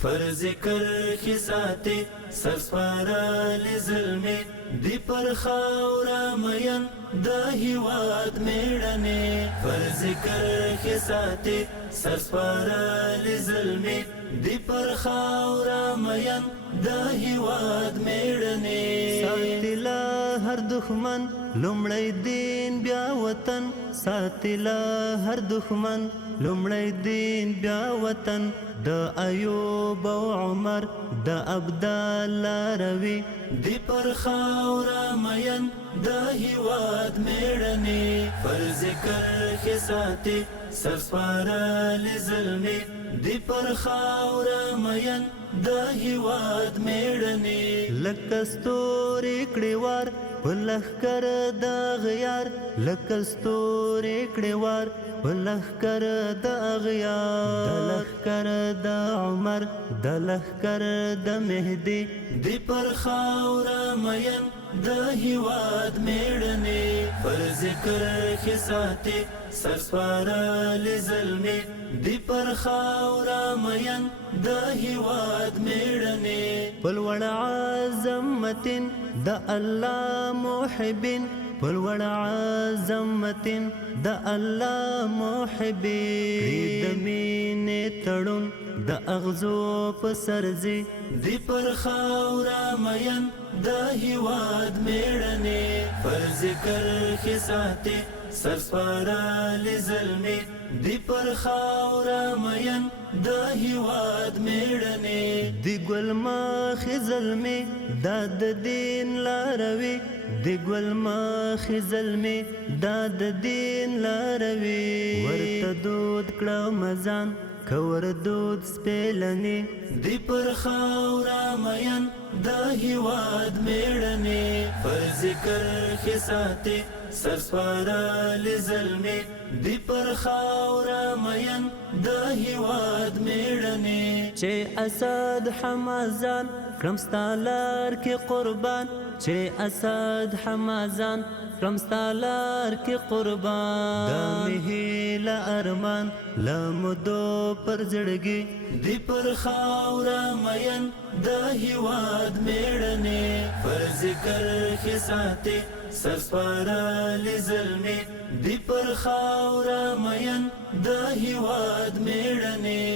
فرض کرخی ساتی سرسپارالی ظلمی دی پر خاورا مین دا هیواد میڑنی فرض کرخی ساتی سرسپارالی ظلمی دی پر خاورا مین دا هیواد میڑنی ساتلا هر دښمن لومړی دین بیا وطن ساتلا هر دښمن لومړی دین بیا وطن د ایوب او عمر د عبدالله روي دی پر خاورا مین دا هیواد میڑنی فرض کرخی ساتی سرسپارالی ظلمی دی پر خاورا مین دا هیواد میڑنی لکه ستوري کړي وار په لښکر د غیار لکه ستوري کړي وار په لښکر د غیار د لښکر د عمر د لښکر د مهدي دی پر خاورا مین دا هیواد میڑنی فرض کرخی ساتی سرسپارالی ظلمی دی پر خاورا مین دا هیواد میڑنی پلوړ عظمتن د الله محبین پلوړ عظمتن د الله محبین د مینې تړون د اغزو په سرځي دی پر خاورا مین دا هیواد میڑنی فرض کرخی ساتی سرسپارالی ظلمی دی پر خاورا مین دا هیواد میڑنی دی ګل مخې ظلمي دا د دین لاروي دی ګل مخې ظلمي دا د دین لاروي ورته دود کړه مزان کور دود سپیلنی دی پر خاورا مین دا هیواد میڑنی فرض کرخی ساتی سرسپارالی ظلمی دی پر خاورا مین دا هیواد میڑنی چې اسد حمازان کړم ستا لار کې قربان چې اسد حمازان کړم ستا لار کې قربان دا مې هیله ارمان له مودو پر زړګي دی پر خاورا مین دا هیواد میڑنی فرض کرخی ساتی سرسپارالی ظلمی دی پر خاورا مین دا هیواد میڑنی